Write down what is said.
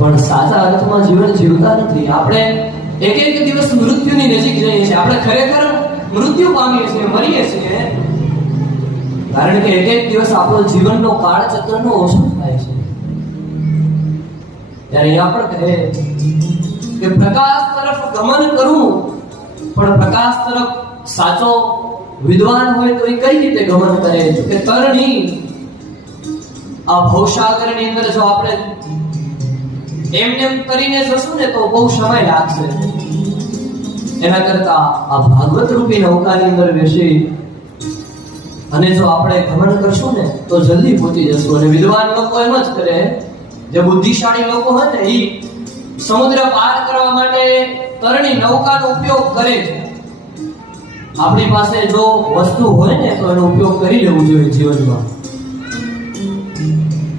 પણ સાચા અર્થમાં જીવન જીવતા નથી. આપણે એક એક દિવસ મૃત્યુની નજીક જઈએ છીએ. આપણે ખરેખર મૃત્યુ પામીએ છીએ, મરીએ છીએ, કારણ કે એક એક દિવસ આપણો જીવનનો કાળચક્રનો ઓછો થાય છે. ત્યારે અહીંયા પણ કહે કે પ્રકાશ તરફ ગમન કરવું, પણ પ્રકાશ તરફ સાચો વિદ્વાન હોય તો એ કઈ રીતે ગમન કરે? કે તરણી આ ભવસાગરની અંદર જો આપણે એમ કરીને જશું ને તો બહુ સમય લાગશે. એના કરતા આ ભાગવત રૂપી નૌકાની અંદર બેસી અને જો આપણે ગમન કરશું ને તો જલ્દી પહોંચી જશું. અને વિદ્વાન લોકો એમ જ કરે, જે બુદ્ધિશાળી લોકો હોય ને એ સમુદ્ર પાર કરવા માટે તરણી નૌકાનો ઉપયોગ કરે છે. આપણી પાસે જો વસ્તુ હોય ને તો એનો ઉપયોગ કરી લેવું જોઈએ જીવનમાં.